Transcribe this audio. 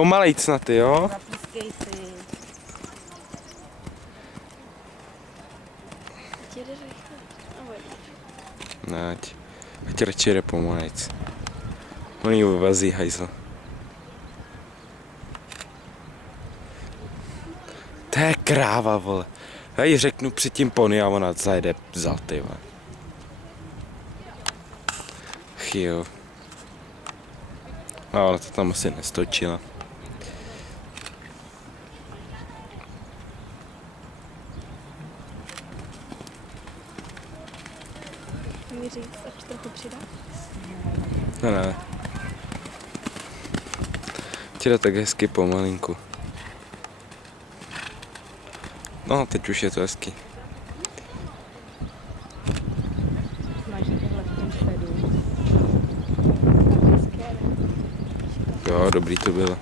Pomalejc na ty, jo? Zapískej si. Ne, ať radši jde pomalejc. On ji vazí hajzl. To je kráva, vole. Já jí řeknu předtím pony a ona zajede za ty, vole. Jo. Ale to tam asi nestočila. Mi říct, ať trochu přidá. Ne. Ti jde tak hezky pomalinku. No, teď už je to hezky. Máš tohle v tom švedu. Jo, dobrý to bylo.